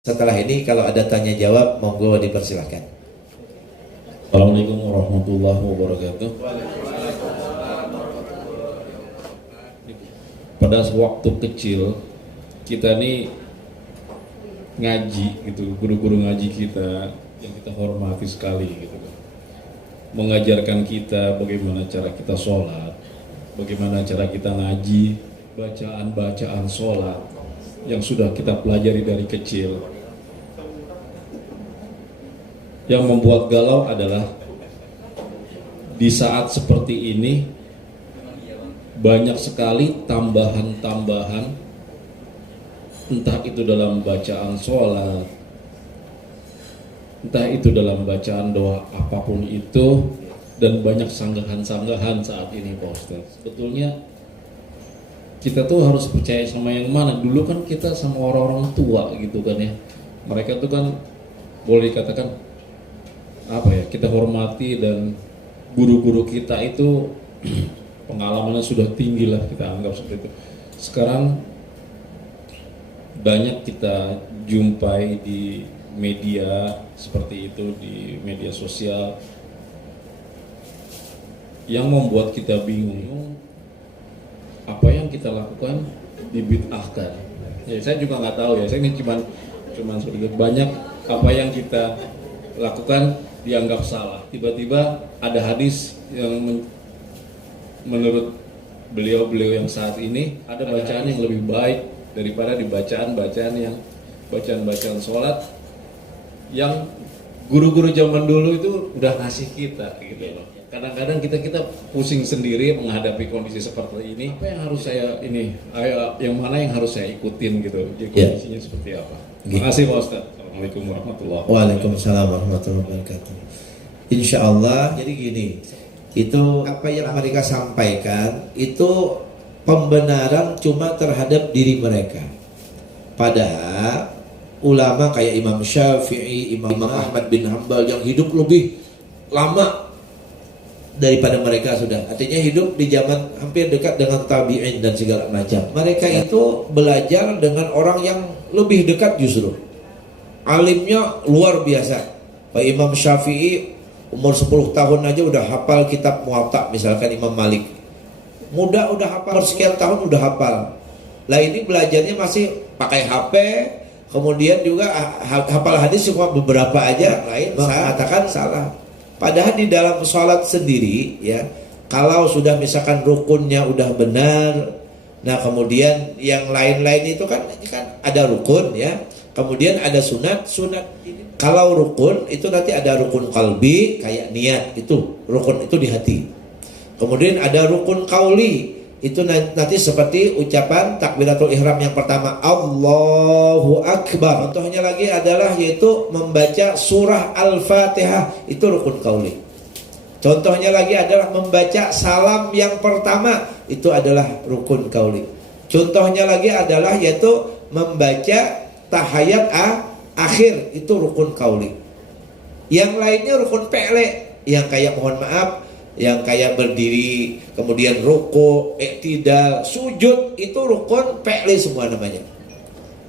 Setelah ini kalau ada tanya jawab, monggo dipersilahkan. Assalamualaikum warahmatullahi wabarakatuh. Pada waktu kecil kita nih ngaji gitu, guru-guru ngaji kita yang kita hormati sekali gitu, mengajarkan kita bagaimana cara kita sholat, bagaimana cara kita ngaji, bacaan-bacaan sholat yang sudah kita pelajari dari kecil. Yang membuat galau adalah di saat seperti ini banyak sekali tambahan-tambahan, entah itu dalam bacaan sholat, entah itu dalam bacaan doa, apapun itu, dan banyak sanggahan-sanggahan saat ini Pak Ustadz. Sebetulnya kita tuh harus percaya sama yang mana. Dulu kan kita sama orang-orang tua gitu kan ya, mereka tuh kan boleh dikatakan apa ya, kita hormati, dan guru-guru kita itu pengalamannya sudah tinggi lah, kita anggap seperti itu. Sekarang banyak kita jumpai di media seperti itu, di media sosial, yang membuat kita bingung apa yang kita lakukan dibid'ahkan. Ya, saya juga nggak tahu ya, saya ini cuman sedikit banyak apa yang kita lakukan dianggap salah. Tiba-tiba ada hadis yang menurut beliau-beliau yang saat ini ada bacaan yang lebih baik daripada di bacaan sholat yang guru-guru zaman dulu itu udah ngasih kita gitu loh. Kadang-kadang kita pusing sendiri menghadapi kondisi seperti ini. Apa yang harus saya yang mana yang harus saya ikutin gitu? Jadi kondisinya seperti apa? Terima kasih Pak Ustadz. Assalamualaikum warahmatullahi wabarakatuh. Waalaikumsalam warahmatullahi wabarakatuh. Insya Allah, jadi gini, itu apa yang mereka sampaikan itu pembenaran cuma terhadap diri mereka. Padahal ulama kayak Imam Syafi'i, Imam Ahmad bin Hanbal yang hidup lebih lama daripada mereka sudah, artinya hidup di zaman hampir dekat dengan tabi'in dan segala macam. Mereka itu belajar dengan orang yang lebih dekat justru. Alimnya luar biasa. Pak Imam Syafi'i umur 10 tahun aja udah hafal kitab Muwatta, misalkan Imam Malik. Muda udah hafal, sekian tahun udah hafal. Lah ini belajarnya masih pakai HP, kemudian juga hafal hadis cuma beberapa aja, lain mengatakan salah. Padahal di dalam sholat sendiri ya, kalau sudah misalkan rukunnya udah benar, nah kemudian yang lain-lain itu kan ada rukun ya, kemudian ada sunat ini. Kalau rukun itu nanti ada rukun qalbi kayak niat, itu rukun itu di hati. Kemudian ada rukun qauli, itu nanti seperti ucapan takbiratul ihram yang pertama, Allahu Akbar. Contohnya lagi adalah yaitu membaca surah Al-Fatihah, itu rukun qauli. Contohnya lagi adalah membaca salam yang pertama, itu adalah rukun qauli. Contohnya lagi adalah yaitu membaca tahiyat akhir, itu rukun qauli. Yang lainnya rukun pe'le, yang kayak mohon maaf, yang kayak berdiri, kemudian ruku, iktidal, sujud, itu rukun pe'li semua namanya.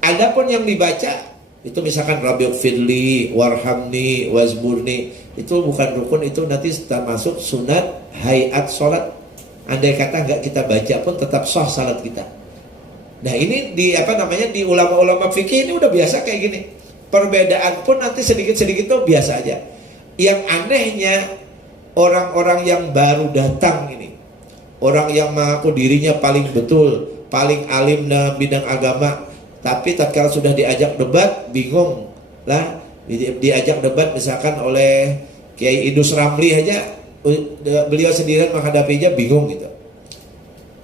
Adapun yang dibaca itu misalkan Rabbighfirli warhamni wazburni, itu bukan rukun, itu nanti termasuk sunat hayat sholat. Andai kata nggak kita baca pun tetap sah salat kita. Nah ini di di ulama-ulama fikih ini udah biasa kayak gini. Perbedaan pun nanti sedikit-sedikit tuh biasa aja. Yang anehnya orang-orang yang baru datang ini, orang yang mengaku dirinya paling betul, paling alim dalam bidang agama, tapi tatkala sudah diajak debat bingung lah. Diajak debat misalkan oleh Kiai Idrus Ramli aja, beliau sendirian menghadapinya bingung gitu.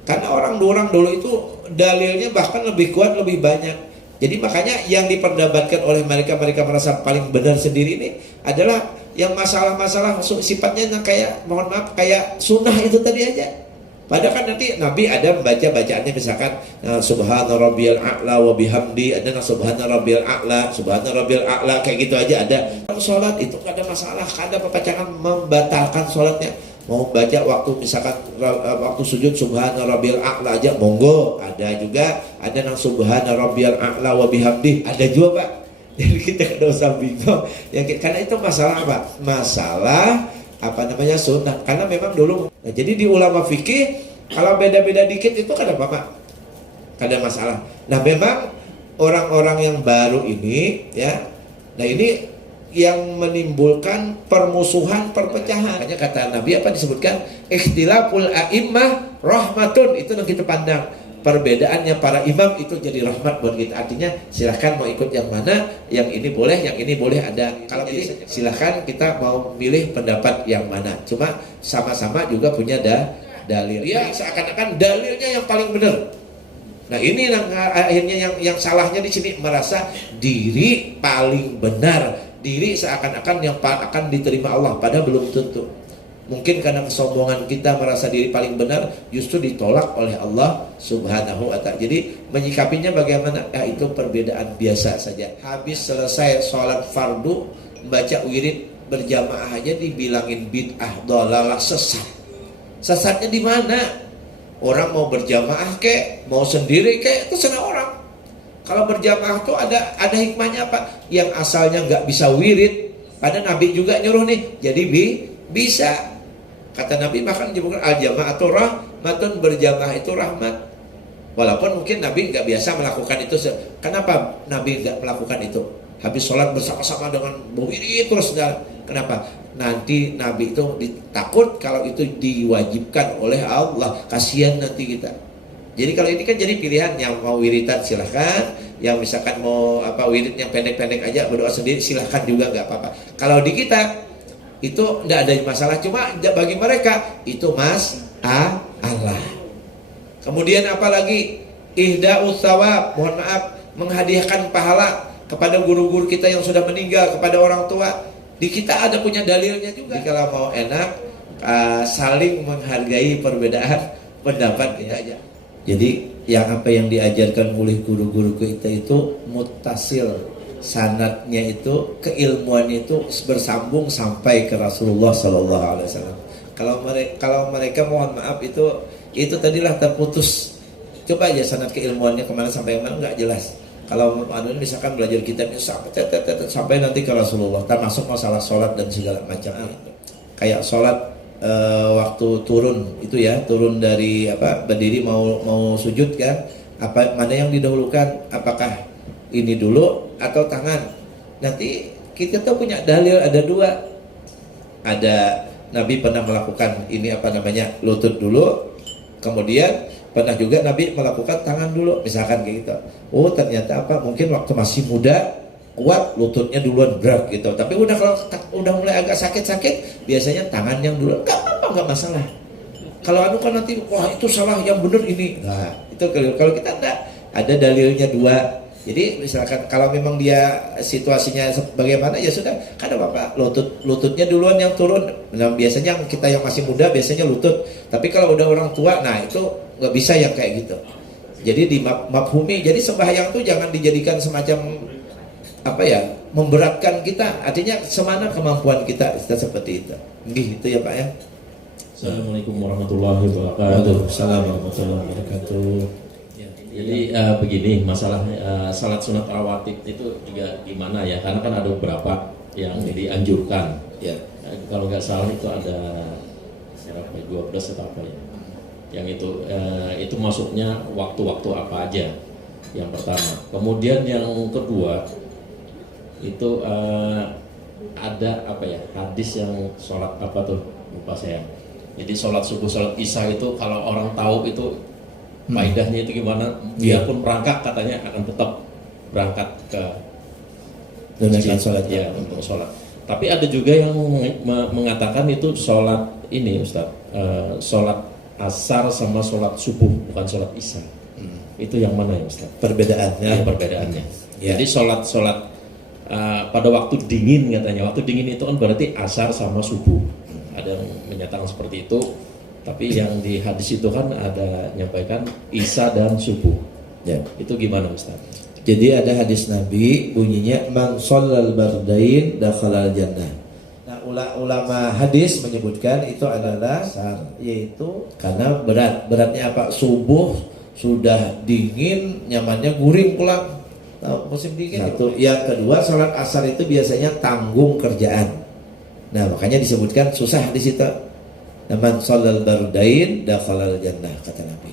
Karena orang dulu itu dalilnya bahkan lebih kuat, lebih banyak. Jadi makanya yang diperdebatkan oleh mereka merasa paling benar sendiri ini adalah yang masalah-masalah sifatnya yang kayak mohon maaf kayak sunnah itu tadi aja. Padahal kan nanti Nabi ada membaca bacaannya misalkan subhana rabbiyal a'la wa bihamdi, ada subhana rabbiyal a'la kayak gitu aja ada. Salat itu enggak ada masalah, kada pepecangan membatalkan salatnya. Mau baca waktu misalkan waktu sujud subhana rabbiyal a'la aja monggo, ada juga ada nang subhana rabbiyal a'la wa bihamdi, ada juga Pak. Jadi kita tidak usah bingung. Karena itu masalah apa? Masalah apa namanya sunnah. Karena memang dulu. Nah, jadi di ulama fikih kalau beda-beda dikit itu kan apa Pak? Ada masalah. Nah memang orang-orang yang baru ini ya. Nah ini yang menimbulkan permusuhan, perpecahan. Makanya kata Nabi apa disebutkan? Ikhtilaful a'immah rahmatun. Itu yang kita pandang. Perbedaannya para imam itu jadi rahmat buat kita. Artinya silahkan mau ikut yang mana, yang ini boleh, yang ini boleh ada. Kalau jadi silahkan kita mau milih pendapat yang mana. Cuma sama-sama juga punya dalil. Ya seakan-akan dalilnya yang paling benar. Nah ini yang akhirnya yang salahnya di sini merasa diri paling benar, diri seakan-akan yang akan diterima Allah, padahal belum tentu. Mungkin karena kesombongan kita merasa diri paling benar, justru ditolak oleh Allah Subhanahu wa ta'ala. Jadi menyikapinya bagaimana? Ya itu perbedaan biasa saja. Habis selesai sholat fardu, baca wirid berjamaah aja dibilangin bid'ah, dhalalah, sesat. Sesatnya di mana? Orang mau berjamaah kek, mau sendiri kek, itu senang orang. Kalau berjamaah tuh ada hikmahnya apa? Yang asalnya nggak bisa wirid, pada Nabi juga nyuruh nih, jadi bisa. Kata Nabi bahkan disebutkan al-jama'atu rahmatun, berjamaah itu rahmat. Walaupun mungkin Nabi nggak biasa melakukan itu. Kenapa Nabi nggak melakukan itu? Habis sholat bersama-sama dengan berwirid terus. Kenapa? Nanti Nabi itu takut kalau itu diwajibkan oleh Allah. Kasihan nanti kita. Jadi kalau ini kan jadi pilihan, yang mau wiridan silahkan, yang misalkan mau wirid yang pendek-pendek aja berdoa sendiri silahkan juga, nggak apa-apa. Kalau di kita itu tidak ada masalah, cuma bagi mereka itu Allah. Kemudian apalagi ihda'us tsawab, mohon maaf, menghadiahkan pahala kepada guru-guru kita yang sudah meninggal, kepada orang tua. Di kita ada punya dalilnya juga. Jadi kalau mau enak, saling menghargai perbedaan pendapat kita aja. Jadi yang diajarkan oleh guru-guru kita itu muttasil, sanadnya itu, keilmuannya itu bersambung sampai ke Rasulullah Sallallahu Alaihi Wasallam. Kalau mereka mohon maaf itu tadilah terputus. Coba aja sanad keilmuannya kemana sampai mana nggak jelas. Kalau misalkan belajar kitabnya sampai nanti ke Rasulullah, termasuk masalah sholat dan segala macam. Kayak sholat waktu turun itu ya, turun dari berdiri mau sujud kan, mana yang didahulukan, apakah ini dulu atau tangan? Nanti kita tuh punya dalil ada dua. Ada Nabi pernah melakukan ini lutut dulu, kemudian pernah juga Nabi melakukan tangan dulu, misalkan kayak gitu. Oh ternyata mungkin waktu masih muda kuat lututnya duluan berat gitu, tapi kalau udah mulai agak sakit-sakit biasanya tangan yang dulu. Nggak apa-apa, nggak masalah. Kalau kan nanti wah itu salah, yang benar ini. Nah itu kalau kita enggak, ada dalilnya dua. Jadi misalkan kalau memang dia situasinya bagaimana ya sudah, kan apa lututnya duluan yang turun. Nah, biasanya kita yang masih muda biasanya lutut, tapi kalau udah orang tua, nah itu nggak bisa yang kayak gitu. Jadi di mafhumi, jadi sembahyang tuh jangan dijadikan semacam memberatkan kita. Artinya semana kemampuan kita seperti itu. Itu ya Pak ya. Assalamualaikum warahmatullahi wabarakatuh. Assalamualaikum warahmatullahi wabarakatuh. Jadi begini, masalah salat sunat rawatib itu juga gimana ya? Karena kan ada beberapa yang dianjurkan. Ya. Kalau nggak salah itu ada 12 atau apa ya? Yang itu masuknya waktu-waktu apa aja? Yang pertama. Kemudian yang kedua itu ada hadis yang sholat lupa saya. Jadi sholat subuh, sholat isya itu kalau orang tahu itu faedahnya itu gimana, biarpun berangkat katanya akan tetap berangkat ke dengan sholat ya untuk sholat. Tapi ada juga yang mengatakan itu sholat ini Ustaz, sholat asar sama sholat subuh, bukan sholat isya. Itu yang mana ya Ustaz? Perbedaannya. Perbedaannya. Ya. Jadi sholat pada waktu dingin katanya. Waktu dingin itu kan berarti asar sama subuh. Ada yang menyatakan seperti itu. Tapi yang di hadis itu kan ada nyampaikan isya dan subuh. Ya. Itu gimana Ustaz? Jadi ada hadis Nabi bunyinya man shallal bardain dakhalal jannah. Nah, ulama hadis menyebutkan itu adalah yaitu karena beratnya subuh sudah dingin, nyamannya guring pulang. musim dingin. Satu. Yang kedua, sholat asar itu biasanya tanggung kerjaan. Nah, makanya disebutkan susah di situ. Naman sholal barudain dakhalal jannah, kata Nabi.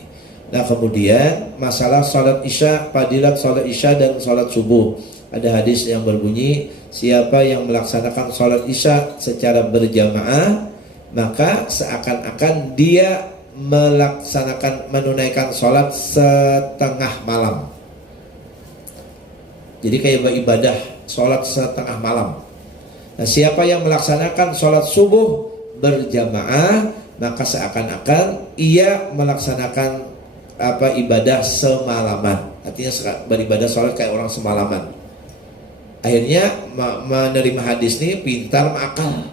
Nah, kemudian masalah sholat isya, fadilat sholat isya dan sholat subuh. Ada hadis yang berbunyi, siapa yang melaksanakan sholat isya secara berjamaah, maka seakan-akan dia menunaikan sholat setengah malam. Jadi kayak ibadah sholat setengah malam. Nah, siapa yang melaksanakan sholat subuh berjamaah, maka seakan-akan ia melaksanakan ibadah semalaman. Artinya beribadah sholat kayak orang semalaman. Akhirnya menerima hadis ini pintar makal.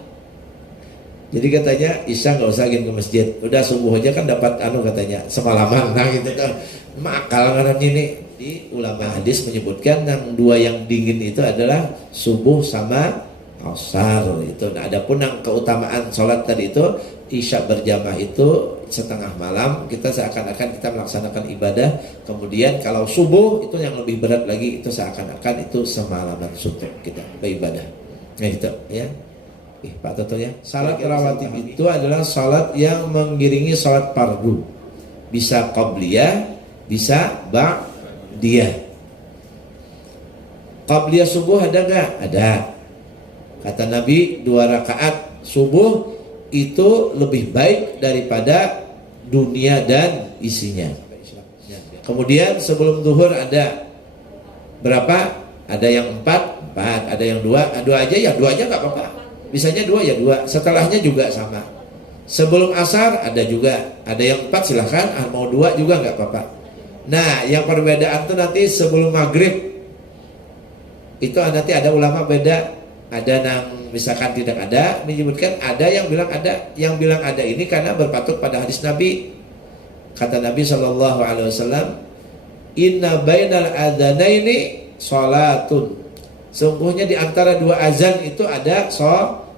Jadi katanya isya nggak usah ke masjid, udah subuh aja kan dapat katanya semalaman. Nah gitu kan, makal kan ini. Di ulama hadis menyebutkan yang dua yang dingin itu adalah subuh sama asar itu. Nah, adapun yang keutamaan sholat tadi itu isya berjamaah itu setengah malam, kita seakan-akan kita melaksanakan ibadah. Kemudian kalau subuh itu yang lebih berat lagi, itu seakan-akan itu semalaman suntuk kita beribadah. Nah itu ya. Pak Toto ya. Salat rawatib itu adalah salat yang mengiringi salat fardu. Bisa qabliyah, bisa ba'diyah. Qabliyah subuh ada enggak? Ada. Kata Nabi 2 rakaat subuh itu lebih baik daripada dunia dan isinya. Kemudian sebelum zuhur ada berapa? Ada yang 4, ada yang 2 aja ya 2 aja nggak apa-apa. Bisanya 2 ya 2. Setelahnya juga sama. Sebelum asar ada juga. Ada yang 4 silahkan. Mau 2 juga nggak apa-apa. Nah, yang perbedaan tuh nanti sebelum maghrib. Itu nanti ada ulama beda. Ada yang misalkan tidak ada, menyebutkan ada yang bilang ada. Yang bilang ada ini karena berpatok pada hadis Nabi. Kata Nabi SAW, inna bainal adzanaini sholatun. Sungguhnya di antara 2 azan itu ada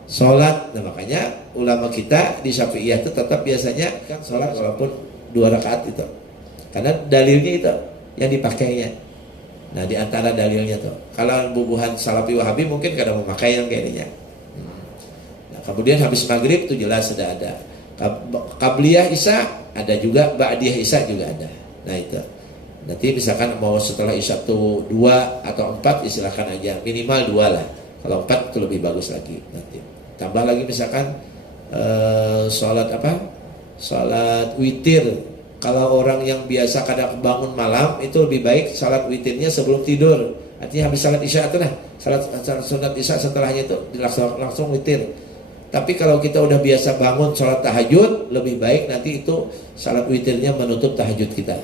sholat. Nah makanya ulama kita di Syafi'iyah itu tetap biasanya kan sholat walaupun 2 rakaat itu. Karena dalilnya itu yang dipakainya. Nah di antara dalilnya tuh. Kalau bubuhan Salafi Wahabi mungkin kadang memakai yang kayaknya. Nah kemudian habis maghrib itu jelas sudah ada. Qabliyah Isya ada juga, Ba'diyah Isya juga ada. Nah itu. Nanti misalkan mau setelah isya tuh 2 atau 4 silakan aja, minimal 2 lah. Kalau 4 itu lebih bagus lagi. Nanti tambah lagi misalkan sholat sholat witir. Kalau orang yang biasa kadang bangun malam itu lebih baik sholat witirnya sebelum tidur. Artinya habis sholat isya itu sholat sunat isya setelahnya itu langsung witir. Tapi kalau kita udah biasa bangun sholat tahajud, lebih baik nanti itu sholat witirnya menutup tahajud kita.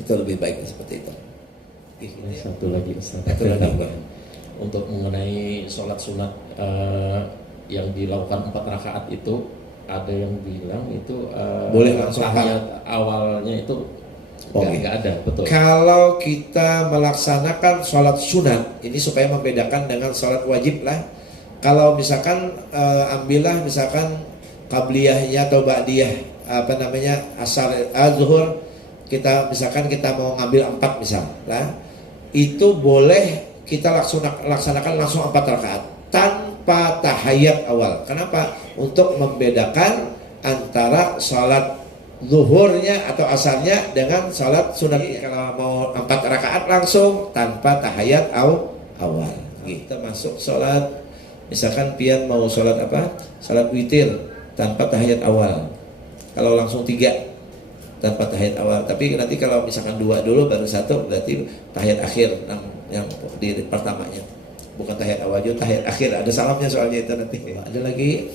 Itu lebih baik seperti itu. Satu lagi Ustaz. Untuk mengenai sholat sunat yang dilakukan 4 rakaat itu, ada yang bilang itu boleh langsung tahiyat awalnya itu nggak ada, betul. Kalau kita melaksanakan sholat sunat ini supaya membedakan dengan sholat wajib lah. Kalau misalkan ambillah misalkan qabliyahnya atau ba'diyah asar zuhur, kita misalkan kita mau ngambil 4 misalnya, itu boleh kita laksanakan langsung 4 rakaat tanpa tahiyat awal. Kenapa? Untuk membedakan antara salat zuhurnya atau asarnya dengan salat sunat. Kalau mau 4 rakaat langsung tanpa tahiyat awal. Kita masuk salat, misalkan pian mau salat salat witir tanpa tahiyat awal. Kalau langsung 3 tanpa tahiyat awal. Tapi nanti kalau misalkan 2 dulu baru 1 berarti tahiyat akhir yang di pertamanya. Bukan tahiyat awal juga, tahiyat akhir. Ada salamnya soalnya itu nanti. Ada lagi?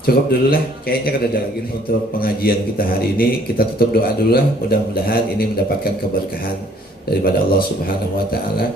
Cukup dulu lah. Kayaknya kan ada lagi nih untuk pengajian kita hari ini. Kita tutup doa dulu lah. Mudah-mudahan ini mendapatkan keberkahan daripada Allah Subhanahu wa taala.